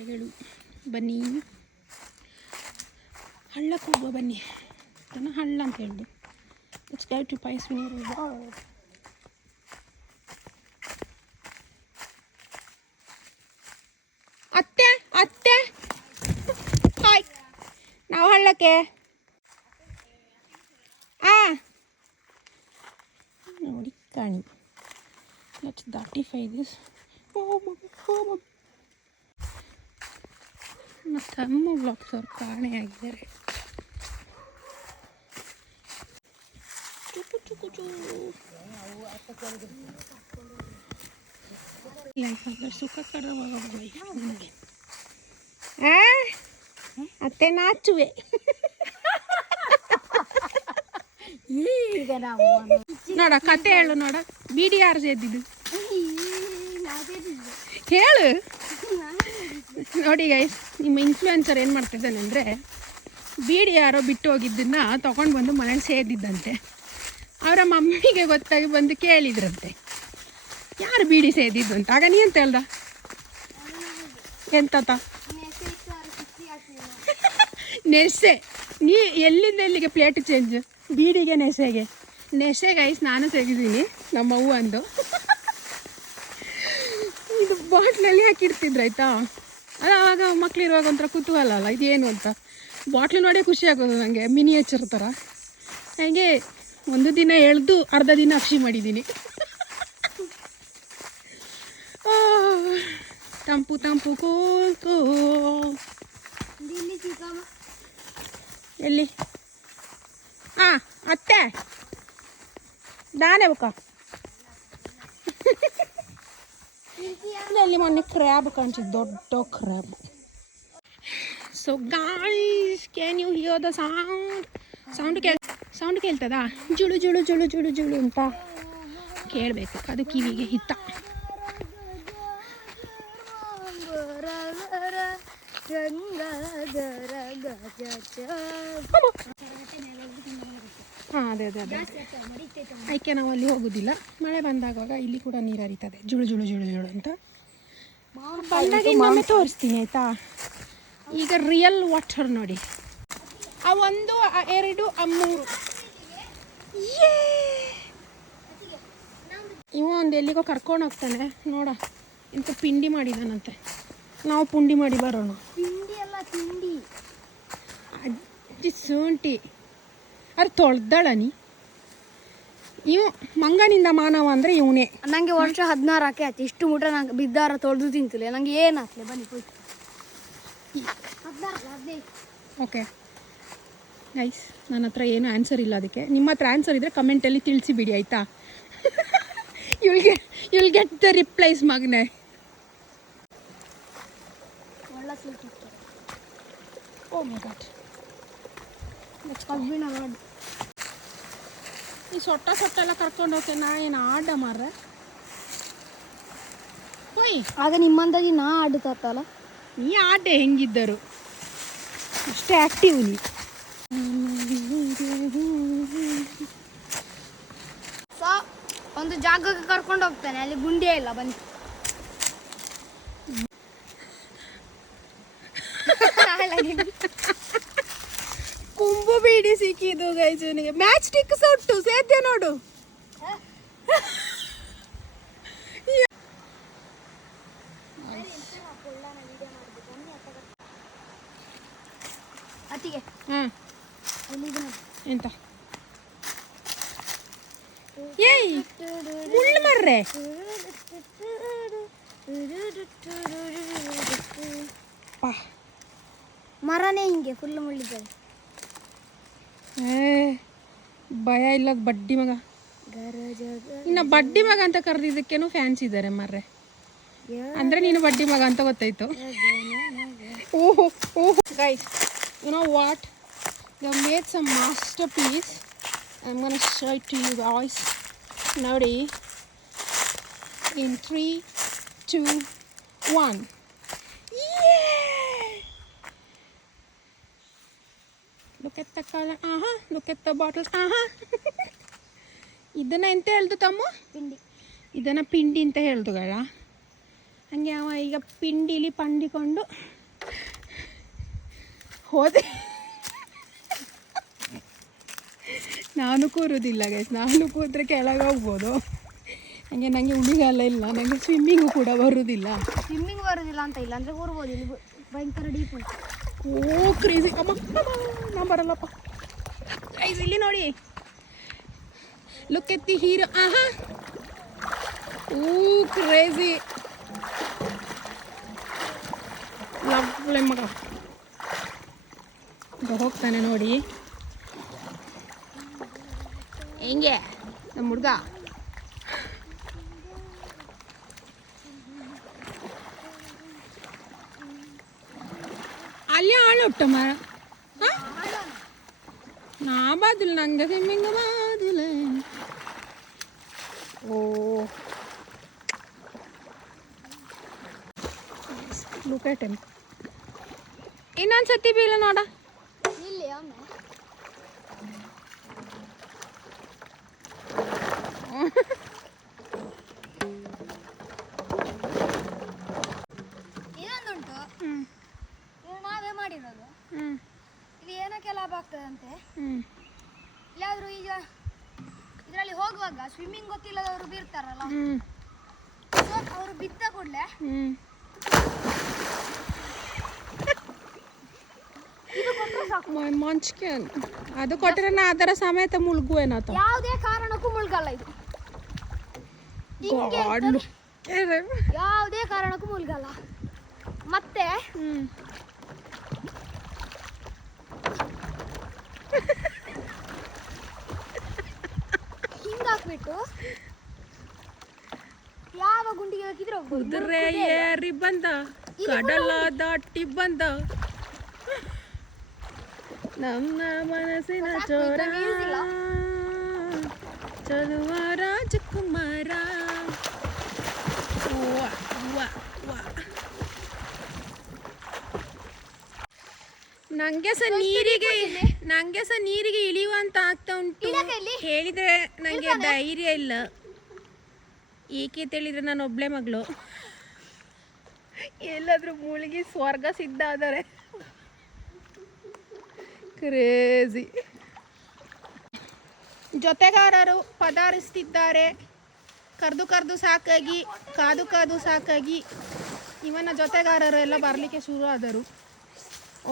ಮರಗಳು. ಬನ್ನಿ ಹಳ್ಳಕ್ಕೆ ಹೋಗುವ, ಬನ್ನಿ. ಅದನ್ನು ಹಳ್ಳ ಅಂತ ಹೇಳುದು. Let's go to Payaswini river. ಅತ್ತೆ ಅತ್ತೆ ಹಾಯ್, ನಾವು ಹಳ್ಳಕ್ಕೆ. ನೋಡಿ ಕಾಣಿ. ಲೆಟ್ಸ್ ದಾಟಿಫೈ ದಿಸ್. ಮತ್ತು ಅಮ್ಮ ಬ್ಲಾಗ್ಸ್ ಅವ್ರು ಕಾಣೆಯಾಗಿದ್ದಾರೆ. ಲೈಫ್ ಅಂದರೆ ಸುಖಕರವಾಗಬಹುದು ನನಗೆ. ಅತ್ತೆ ನಾಚುವೆ. ಈಗ ನಾವು ನೋಡ ಕತೆ ಹೇಳು. ನೋಡ ಬೀಡಿ ಯಾರು ಸೇದಿದ್ದು ಹೇಳು. ನೋಡಿ ಗೈಸ್, ನಿಮ್ಮ ಇನ್ಫ್ಲುಯೆನ್ಸರ್ ಏನು ಮಾಡ್ತಿದ್ದಾನೆ ಅಂದರೆ, ಬೀಡಿ ಯಾರೋ ಬಿಟ್ಟು ಹೋಗಿದ್ದನ್ನು ತೊಗೊಂಡು ಬಂದು ಮನೇಲಿ ಸೇದಿದ್ದಂತೆ. ಅವರ ಮಮ್ಮಿಗೆ ಗೊತ್ತಾಗಿ ಬಂದು ಕೇಳಿದ್ರಂತೆ, ಯಾರು ಬೀಡಿ ಸೇದಿದ್ದು ಅಂತ. ಆಗ ನೀ ಅಂತ ಹೇಳ್ದ, ಎಂತ ನೆಸೆ. ನೀ ಎಲ್ಲಿಂದ ಎಲ್ಲಿಗೆ ಪ್ಲೇಟ್ ಚೇಂಜ್, ಬೀಡಿಗೆ ನೆಸೆಗೆ. ನೆಸೆ ಗೈಸ್ ನಾನು ಸೇದಿದ್ದೀನಿ, ನಮ್ಮ ಅವ್ವ ಅಂದು. ಇದು ಬಾಟ್ಲಲ್ಲಿ ಹಾಕಿಡ್ತಿದ್ರು ಆಯಿತಾ. ಅದು ಆವಾಗ ಮಕ್ಳಿರುವಾಗ ಒಂಥರ ಕುತೂಹಲ ಅಲ್ಲ, ಇದೇನು ಅಂತ. ಬಾಟ್ಲು ನೋಡಿ ಖುಷಿ ಆಗೋದು ನನಗೆ, ಮಿನಿಯೇಚರ್ ಥರ. ಹಾಗೆ ಒಂದು ದಿನ ಎಳೆದು ಅರ್ಧ ದಿನ ಅಕ್ಷಿ ಮಾಡಿದ್ದೀನಿ. ತಂಪು ತಂಪು ಕೂಲ್ಕೂ. ಎಲ್ಲಿ? ಅತ್ತೆ ನಾನೇ ಬಕ್ಕ. ಅಲ್ಲಿ ಮೊನ್ನೆ ಕ್ರ್ಯಾಬ್ ಕಾಣಿಸಿದ್ದು, ದೊಡ್ಡ crab. So guys, can you hear the sound? Sound ಕೇಳ್ತದಾ? ಜುಳು ಜುಳು ಜುಳು ಜುಳು ಜುಳು ಅಂತ ಕೇಳಬೇಕು, ಅದು ಕಿವಿಗೆ ಹಿತ. ಹಾಂ ಅದೇ ಅದೇ ಅದೇ ಅದಕ್ಕೆ ನಾವು ಅಲ್ಲಿ ಹೋಗೋದಿಲ್ಲ. ಮಳೆ ಬಂದಾಗ ಇಲ್ಲಿ ಕೂಡ ನೀರು ಹರಿತದೆ, ಜುಳು ಜುಳು ಜುಳು ಜುಳು ಅಂತ. ಬಂದಾಗ ಇನ್ನೊಮ್ಮೆ ತೋರಿಸ್ತೀನಿ ಆಯಿತಾ. ಈಗ ರಿಯಲ್ ವಾಟರ್ ನೋಡಿ. ಆ 1, 2, 3 ಇವ ಒಂದು ಎಲ್ಲಿಗೋ ಕರ್ಕೊಂಡು ಹೋಗ್ತಾನೆ ನೋಡ. ಇಂಥ ಪಿಂಡಿ ಮಾಡಿದಾನಂತೆ, ನಾವು ಪುಂಡಿ ಮಾಡಿ ಬರೋಣ. ತಿಂಡಿ ಅಲ್ಲ ತಿಂಡಿ, ಅಜ್ಜಿ ಶುಂಠಿ. ಅದು ತೊಳ್ದಳ ನೀ. ಇವು ಮಂಗನಿಂದ ಮಾನವ ಅಂದರೆ ಇವನೇ. ನನಗೆ ವರ್ಷ 16 ಹಾಕಿ ಆಯ್ತು. ಇಷ್ಟು ಮುಟ್ಟ ನಂಗೆ ಬಿದ್ದಾರ ತೊಳೆದು ತಿಂತಿಲ್ಲ. ನನಗೆ ಏನು ಹಾಕ್ಲಿ ಬನ್ನಿ ಹೋಯ್ತು. 16 ಓಕೆ ಗೈಸ್, ನನ್ನ ಹತ್ರ ಏನು ಆನ್ಸರ್ ಇಲ್ಲ ಅದಕ್ಕೆ. ನಿಮ್ಮ ಹತ್ರ ಆನ್ಸರ್ ಇದ್ದರೆ ಕಮೆಂಟಲ್ಲಿ ತಿಳಿಸಿಬಿಡಿ ಆಯಿತಾ. you'll get the replies ಮಗನೇ. ಓ ಮೈ ಗಾಡ್, ಈ ಸೊಟ್ಟ ಎಲ್ಲ ಕರ್ಕೊಂಡು ಹೋಗ್ತೇನೆ. ನಾ ಏನು ಆಡ ಮಾರ್ರೆ ಹೋಯ್. ಆಗ ನಿಮ್ಮಂದಾಗಿ ನಾ ಆಡುತ್ತಲ್ಲ. ನೀ ಆಡೆ ಹೆಂಗಿದ್ದರು ಅಷ್ಟೇ ಆ್ಯಕ್ಟಿವ್ ನೀ. ಒಂದು ಜಾಗಕ್ಕೆ ಕರ್ಕೊಂಡು ಹೋಗ್ತಾನೆ, ಅಲ್ಲಿ ಗುಂಡಿಯೇ ಇಲ್ಲ. ಬನ್ನಿ ಕುಂಬು ಬೀಡಿ ಸಿಕ್ಕಿದ್ದು ಗೈಜನಿಗೆ. ಮ್ಯಾಚ್ ಸ್ಟಿಕ್ ಸೊಟ್ಟು ಸೇದ್ಯ ನೋಡು. ಅತ್ತಿಗೆ ಎಂತ ಏಯ್ ಮುಳ್ಳು ಮರ್ರೆ. ಮರನೇ ಹಿಂಗೆ ಫುಲ್ ಮುಳ್ಳಿದ್ದಾರೆ. ಭಯ ಇಲ್ಲದ ಬಡ್ಡಿ ಮಗ. ಇನ್ನು ಬಡ್ಡಿ ಮಗ ಅಂತ ಕರೆದಿದ್ದಕ್ಕೇನು ಫ್ಯಾನ್ಸ್ ಇದ್ದಾರೆ ಮರ್ರೆ. ಅಂದರೆ ನೀನು ಬಡ್ಡಿ ಮಗ ಅಂತ ಗೊತ್ತಾಯ್ತು. ಓಹೋ ಓಹೋ guys, you know what, they have made some masterpiece. I'm going to show it to you guys. ನೋಡಿ, in 3, 2, 1. Yeah! Look at the color. Look at the bottles. ಇದನ್ನು ಎಂತ ಹೇಳ್ದು ತಮ್ಮ? ಪಿಂಡಿ. ಇದನ್ನು ಪಿಂಡಿ ಅಂತ ಹೇಳ್ದುಗಳ. ಹಂಗೆ ಅವ ಈಗ ಪಿಂಡಿಲಿ ಪಂಡಿಕೊಂಡು ಹೋದೆ. ನಾನು ಕೂರೋದಿಲ್ಲ ಗೈಸ್, ನಾನು ಕೂತ್ರೆ ಕೆಳಗೆ ಹೋಗ್ಬೋದು. ಹಾಗೆ ನನಗೆ ಉಳಿಗಾಲ ಇಲ್ಲ, ನನಗೆ ಸ್ವಿಮ್ಮಿಂಗು ಕೂಡ ಬರುವುದಿಲ್ಲ. ಸ್ವಿಮ್ಮಿಂಗ್ ಬರೋದಿಲ್ಲ ಅಂತ ಇಲ್ಲ, ಅಂದರೆ ಕೂರ್ಬೋದು. ಇಲ್ಲಿ ಭಯಂಕರ ಡೀಪ್ ಉಂಟು. ಓ ಕ್ರೇಜಿ ಅಮ್ಮ, ನಾ ಬರಲ್ಲಪ್ಪ ಗೈಸ್. ಇಲ್ಲಿ ನೋಡಿ, ಲುಕ್ ಎಟ್ ದಿ ಹೀರೋ. ಆಹಾ, ಓ ಕ್ರೇಜಿ, ಲವ್ಲೆ ಮಗ ಹೋಗ್ತಾನೆ ನೋಡಿ ಹೆಂಗೆ ನಮ್ಮ ಹುಡುಗ. ಅಲ್ಲಿ ಆಳುಟ್ಟ ಮರ ನಾ ಬಾದಿಲ್ಲ, ನಂಗೆ ಸ್ವಿಮ್ಮಿಂಗ್ ಬಾದಿಲ್ಲ. Oh look at him. ಇನ್ನೊಂದ್ಸತಿ ಬೀಳ ನೋಡ. ಇಲ್ಲಿ ಒಮ್ಮೆ ಇದೊಂದುಂಟು, ಇದು ನಾವೇ ಮಾಡಿರೋದು. ಇದು ಏನಕ್ಕೆ ಲಾಭ ಆಗ್ತದೆ ಅಂತೆ, ಇಲ್ಲಾದ್ರೂ ಈಗ ಇದರಲ್ಲಿ ಹೋಗುವಾಗ ಸ್ವಿಮ್ಮಿಂಗ್ ಗೊತ್ತಿಲ್ಲದವರು ಬೀರ್ತಾರಲ್ಲ, ಅವರು ಬಿದ್ದ ಕೂಡಲೇ ಮಂಚಿಕೆ ಅದು ಕೊಟ್ಟರೆ ನಾ ಅದರ ಸಮೇತ ಮುಳುಗುವೇನಾತ. ಯಾವುದೇ ಕಾರಣಕ್ಕೂ ಮುಳುಗಲ್ಲ ಇದು. ಯಾವುದೇ ಕಾರಣಕ್ಕೂ ಮುಳುಗಲ್ಲ. ಮತ್ತೆ ಹಿಂಗಾಕ್ಬಿಟ್ಟು ಯಾವ ಗುಂಡಿಗೆ ಹಾಕಿದ್ರೆ ಕುದುರೆ ಏರಿ ಬಂದ, ಕಡಲ ದಾಟಿ ಬಂದ, ನಮ್ಮ ಮನಸ್ಸಿನ ಚೋರ ಚಲುವ ರಾಜಕುಮಾರ. ನಂಗೆ ಸಹ ನೀರಿಗೆ ಇಳಿಯುವಂತ ಆಗ್ತಾ ಉಂಟು. ಹೇಳಿದ್ರೆ ನಂಗೆ ಧೈರ್ಯ ಇಲ್ಲ. ಏಕೆ ತಿಳಿದ್ರೆ ನಾನು ಒಬ್ಳೆ ಮಗಳು, ಎಲ್ಲಾದ್ರೂ ಮುಳುಗಿ ಸ್ವರ್ಗ ಸಿದ್ಧ ಆದರೆ ಕ್ರೇಜಿ. ಜೊತೆಗಾರರು ಪದಾರಿಸ್ತಿದ್ದಾರೆ. ಕರೆದು ಸಾಕಾಗಿ, ಕಾದು ಸಾಕಾಗಿ ಇವನ ಜೊತೆಗಾರರು ಎಲ್ಲ ಬರಲಿಕ್ಕೆ ಶುರು ಆದರು.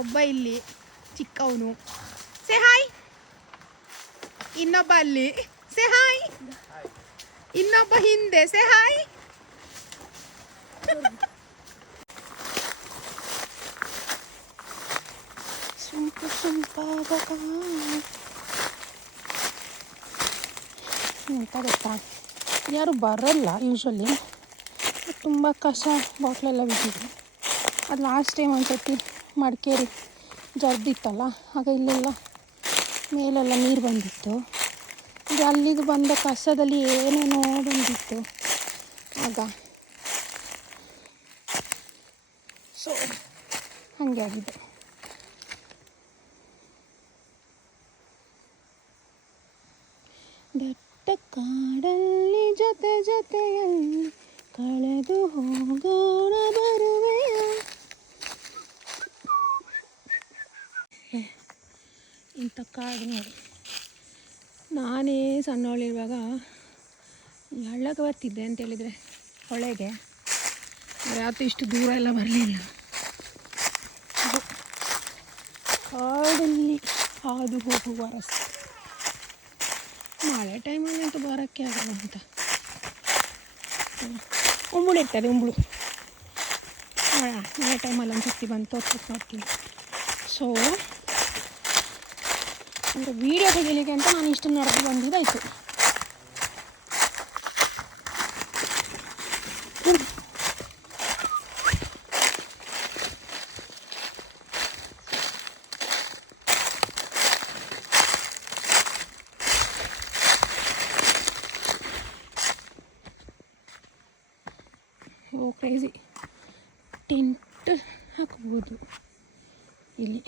ಒಬ್ಬ ಇಲ್ಲಿ ಚಿಕ್ಕವನು ಸೇ ಹಾಯ್, ಇನ್ನೊಬ್ಬ ಅಲ್ಲಿ ಸೇ ಹಾಯ್, ಇನ್ನೊಬ್ಬ ಹಿಂದೆ ಸೇ ಹಾಯ್. ಎಂತ ಗೊತ್ತಾ, ಯಾರು ಬರಲ್ಲ ಯೂಶ್ವಲಿ, ತುಂಬ ಕಸ ಬಾಟ್ಲೆಲ್ಲ ಬಿಟ್ಟಿದ್ರು. ಅದು ಲಾಸ್ಟ್ ಟೈಮ್ ಒಂದ್ಸತಿ ಮಡಿಕೇರಿ ಜರ್ದಿತ್ತಲ್ಲ, ಆಗ ಇಲ್ಲೆಲ್ಲ ಮೇಲೆಲ್ಲ ನೀರು ಬಂದಿತ್ತು. ಇದು ಅಲ್ಲಿದು ಬಂದ ಕಸದಲ್ಲಿ ಏನೇನೋ ಬಂದಿತ್ತು ಆಗ. ಸೊ ಹಾಗೆ ಆಗಿದೆ. ದಟ್ಟ ಕಾಡಲ್ಲಿ ಜೊತೆಯಲ್ಲಿ ಕಳೆದು ಹೋಗೋಣ ಬರುವೆಯ. ಇಂಥ ಕಾಡು ನೋಡಿ. ನಾನೇ ಸಣ್ಣವಳಿರುವಾಗ ಈ ಹಳ್ಳಕ್ಕೆ ಬರ್ತಿದ್ದೆ ಅಂತೇಳಿದರೆ ಹೊಳೆಗೆ, ಯಾವತ್ತೂ ಇಷ್ಟು ದೂರ ಎಲ್ಲ ಬರಲಿಲ್ಲ. ಕಾಡಲ್ಲಿ ಹಾದು ಹೋಗುವ ರಸ್ತೆ. ಮಳೆ ಟೈಮಲ್ಲಿ ಅಂತೂ ಬರೋಕ್ಕೆ ಆಗಲ್ಲ ಅಂತ. ಉಂಬಳು ಇರ್ತದೆ, ಉಂಬಳು ಮಳೆ ಟೈಮಲ್ಲಿ ಒಂದು ಸುತ್ತಿ ಬಂದು ತೋರ್ಸಕ್ಕೆ ಮಾಡ್ತೀನಿ. ಸೊ ಅಂದರೆ ವೀಡಿಯೋ ತೆಗಿಲಿಕ್ಕೆ ಅಂತ ನಾನು ಇಷ್ಟು ನಡೆದು ಬಂದಿದ್ದಾಯಿತು. ಓ ಕ್ರೇಜಿ. ಟೆಂಟ್ ಹಾಕ್ಬೋದು ಇಲ್ಲಿ.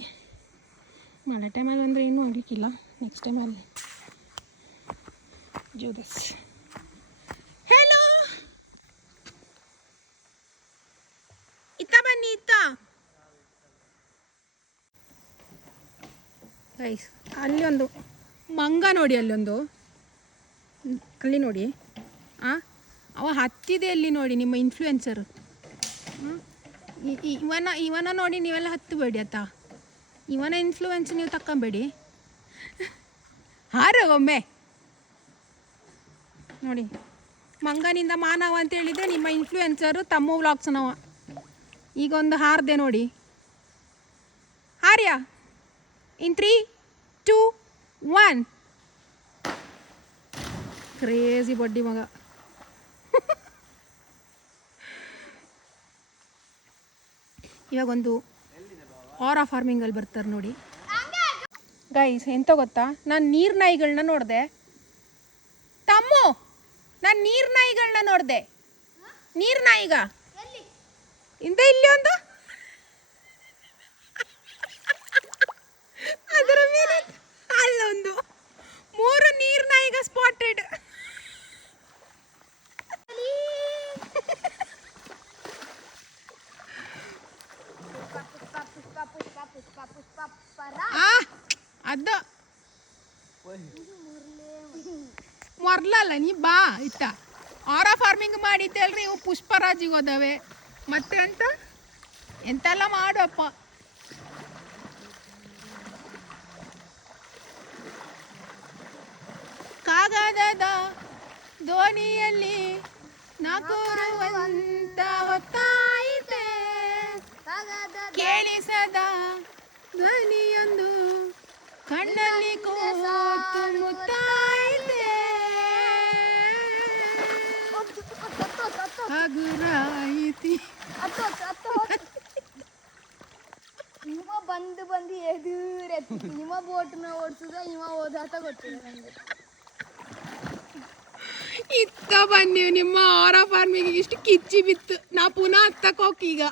ಮಳೆ ಟೈಮಲ್ಲಿ ಅಂದರೆ ಏನೂ ಆಗಲಿಕ್ಕಿಲ್ಲ. ನೆಕ್ಸ್ಟ್ ಟೈಮಲ್ಲಿ ಜೋದಸ್. ಹೆಲೋ ಗೈಸ್ ಅಲ್ಲಿ ಒಂದು ಮಂಗ ನೋಡಿ, ಅಲ್ಲೊಂದು ಅಲ್ಲಿ ನೋಡಿ, ಅವ ಹತ್ತಿದೆ ಅಲ್ಲಿ ನೋಡಿ ನಿಮ್ಮ ಇನ್ಫ್ಲುಯೆನ್ಸರು. ಇವನ ನೋಡಿ ನೀವೆಲ್ಲ ಹತ್ತಬೇಡಿ ಆತ, ಇವನ ಇನ್ಫ್ಲೂಯೆನ್ಸ್ ನೀವು ತಕ್ಕೊಂಬೇಡಿ. ಹಾರ ಒಮ್ಮೆ ನೋಡಿ, ಮಂಗನಿಂದ ಮಾನವ ಅಂತ ಹೇಳಿದರೆ ನಿಮ್ಮ ಇನ್ಫ್ಲೂಯೆನ್ಸರು ತಮ್ಮ ವ್ಲಾಗ್ಸ್ನವ. ಈಗ ಒಂದು ಹಾರದೆ ನೋಡಿ, ಹಾರ್ಯ ಇನ್ 3, 2, 1. ಕ್ರೇಜಿ ಬಡ್ಡಿ ಮಗ. ಇವಾಗೊಂದು ಆರಾ ಫಾರ್ಮಿಂಗಲ್ಲಿ ಬರ್ತಾರೆ ನೋಡಿ ಗೈಸ್. ಎಂತ ಗೊತ್ತಾ, ನಾನು ನೀರು ನಾಯಿಗಳನ್ನ ನೋಡಿದೆ ತಮ್ಮು, ನಾನು ನೀರು ನಾಯಿಗಳನ್ನ ನೋಡಿದೆ. ನೀರು ನಾಯಿಗ ಇಂದ ಇಲ್ಲಿ ಒಂದು, ಅದರ ಮೇಲೆ ಅಲ್ಲೊಂದು 3 ನೀರು ನಾಯಿಗ ಸ್ಪಾಟೆಡ್. ಅದು ಮೊರ್ಲಲ್ಲ, ನೀ ಬಾ ಇತ್ತ. ಆರಾ ಫಾರ್ಮಿಂಗ್ ಮಾಡಿದ್ದಲ್ರಿ, ಇವು ಪುಷ್ಪರಾಜಿಗೆ ಹೋದವೆ ಮತ್ತೆ ಅಂತ ಎಂತೆಲ್ಲ ಮಾಡುವಪ್ಪ. ಕಾಗದದ ದೋಣಿಯಲ್ಲಿ ನಾಕೂರುವಂತ ಹೊತ್ತಾಯಿತೆ, ಕೇಳಿಸದ ಧ್ವನಿಯೊಂದು ಕಣ್ಣಲ್ಲಿ ಕೂತು ಮುತ್ತಾಯಿತೆ, ಹಗುರಾಯಿತಿ. ಇವ ಬಂದು ಎದುರೆತ್ತಿ ಇವ ಬೋಟ್ನ ಓಡಿಸಿದ, ಇವ ಓದಾತ ಗೊತ್ತಿಲ್ಲ ನನಗೆ. ಇತ್ತ ಬನ್ನಿ ನಿಮ್ಮ ಆರಾ ಫಾರ್ಮಿಗೆ ಇಷ್ಟು ಕಿಚ್ಚಿ ಬಿತ್ತು. ನಾ ಪುನಃ ಹತ್ತಕ್ಕೆ ಹೋಗೀಗ.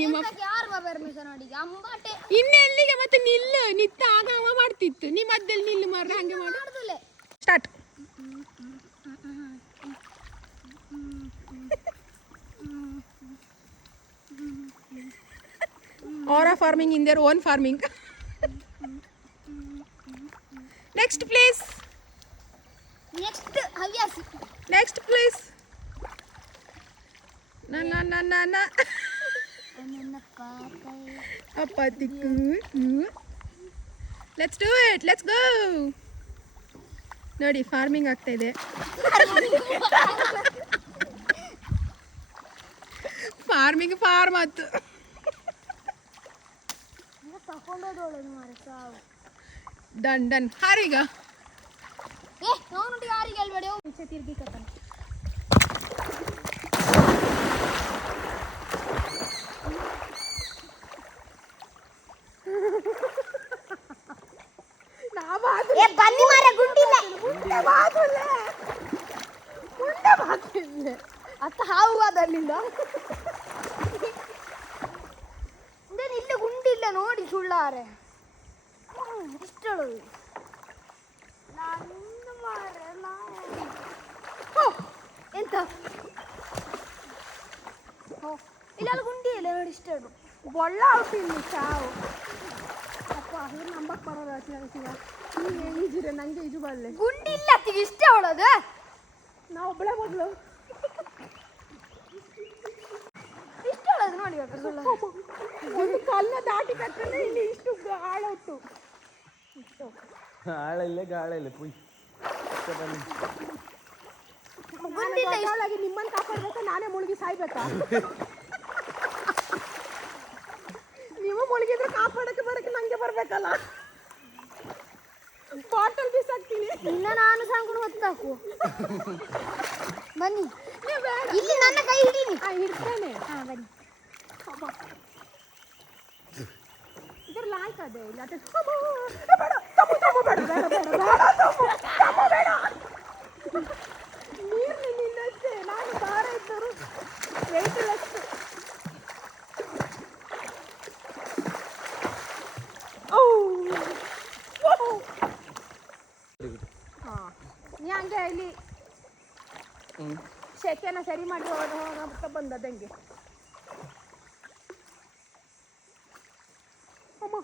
ನಿಮ್ಮ ಯಾರು ಪರ್ಮಿಷನ್ ನೋಡಿ ಅಂಬಾಟೆ ಇನ್ನೆಲ್ಲಿಗೆ ಮತ್ತೆ ನಿಲ್ಲು, ನಿತ್ತ ಆಗ ಅವ ಮಾಡ್ತಿತ್ತು. ನೀ ಮಧ್ಯದಲ್ಲಿ ನಿಲ್ಲು ಮಾರ್ರೆ, ಹಂಗೆ ಮಾಡೋದಿಲ್ಲ. Start. Aura farming in their own farming. Next please. Next please. Na. Apatiku. Let's do it. Let's go. ನೋಡಿ ಫಾರ್ಮಿಂಗ್ ಆಗ್ತಾ ಇದೆ. ಫಾರ್ಮಿಂಗ್ ಫಾರ್ಮ್ ಆಯ್ತು. ಡನ್ ಹಾರೀಗ ಯಾರಿಗೆ ಹೇಳ್ಬೇಡಿ, ತಿರ್ಗಿ ಕತ್ತಾನೆ. ಬನ್ನಿ ಮಾರ ಗುಂಡಿಲ್ಲ ಅತ್ತ ಹಾವು ಅದಲ್ಲಿಂದ ಇಲ್ಲಿ ಗುಂಡಿಲ್ಲ ನೋಡಿ ಸುಳ್ಳಾರೆ ಇಷ್ಟು ಎಂತ ಇಲ್ಲೆಲ್ಲ ಗುಂಡಿ ಇಲ್ಲ ನೋಡಿ ಇಷ್ಟು ಒಳ್ಳ ಇಲ್ಲಿ ಸಾವು ಅಪ್ಪ ಅವ್ರು ನಂಬಕ್ ಬರೋದು ನೀವು ಈಜುರೆ ನಂಗೆ ಈಜು ಬರಲ್ಲ. ಗುಂಡಿ ಇಲ್ಲ ಇಷ್ಟೇ ಹೊಳೋದು, ನಾವು ಒಬ್ಬಳೇ ಮೊದಲು ಇಷ್ಟು ಹೊಳೋದು ನೋಡಿ. ಒಂದು ಕಲ್ಲ ದಾಟಿ ಕಟ್ಟಂದ್ರೆ ಇಲ್ಲಿ ಇಷ್ಟು ಆಳೋಟ್ಟು ಆಳಿಲ್ಲ ಗಾಳಿಲ್ಲ ಪುಯ್ ನಿಮ್ಮನ್ನು ಕಾಪಾಡ್ಬೇಕಾ ನಾನೇ ಮುಳುಗಿ ಸಾಯ್ಬೇಕಾ? ನೀವು ಮುಳುಗಿದ್ರೆ ಕಾಪಾಡಕ್ಕೆ ಬರಕ್ಕೆ ನಂಗೆ ಬರ್ಬೇಕಲ್ಲ. ಬಾಟಲ್ ಬಿಸಾಕ್ತೀನಿ. ಇನ್ನ ನಾನು ಸಾಂಕೊಂಡು ಹೊತ್ತಾಕು ಬನ್ನಿ. ಇಲ್ಲಿ ನನ್ನ ಕೈ ಹಿಡೀನಿ. ಹಿಡ್ತೇನೆ. ಬನ್ನಿ. ಇದ್ರ ಲಾಯ್ಕ್ ಅದೇ ಇಲ್ಲ. ನೀರು ನಿನ್ನಷ್ಟೇ, ನಾನು ಭಾರ ಇದ್ದರು ವೆಯ್ಟ್ಲೆಸ್. ನೀ ಹಂಗೆ ಇಲ್ಲಿ ಶೆಕೆನ ಸರಿ ಮಾಡಿ ಹೋಗ್ತಾ ಬಂದದಂಗೆ. ಅಮ್ಮ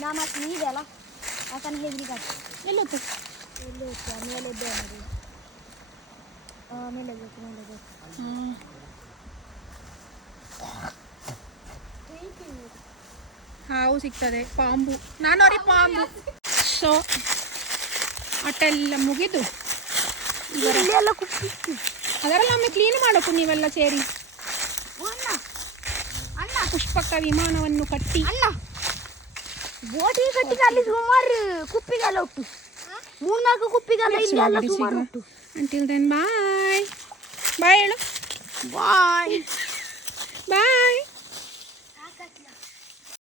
ನಾ ಮತ್ತೆ ನೀದೆ ಅಲ್ಲ ಯಾಕಂದ್ರೆ ಹೆದ್ರಿಕಾಗ್ತದೆ. ಎಲ್ಲೋತು ಎಲ್ಲಿ ಹೋಗ್ತೀಯ ಮೇಲೆ ಇದ್ದೆ ನೋಡಿ. ಮೇಲೆ ಬೇಕು ಮೇಲೆ ಬೇಕು. ಹಾವು ಸಿಗ್ತದೆ, ಪಾಂಬು, ನಾನೋರಿ ಪಾಂಬು. ಸೊ ಅಟ್ಟೆಲ್ಲ ಮುಗಿದು ಇಲ್ಲೆಲ್ಲ ಕುಪ್ಪಿತ್ತು. ಅದರೆಲ್ಲ ಒಮ್ಮೆ ಕ್ಲೀನ್ ಮಾಡೋಕು ನೀವೆಲ್ಲ ಸೇರಿ. ಅಣ್ಣ ಅಣ್ಣ ಪುಷ್ಪಕ ವಿಮಾನವನ್ನು ಕಟ್ಟಿ ಅಣ್ಣ ಬೋಟಿಗೆ ಕಟ್ಟಿಗೆ ಅಲ್ಲಿ ಸುಮಾರು ಕುಪ್ಪಿಗೆಲ್ಲ ಉಂಟು. 3-4 ಕುಪ್ಪಿಗೆಲ್ಲ ಇಲ್ಲಿ ಎಲ್ಲ ಸುಮಾರು ಉಂಟು. ಅಂಟಿಲ್ ದೆನ್ ಬಾಯ್ ಬಾಯ್ ಹೇಳು. ಬಾಯ್.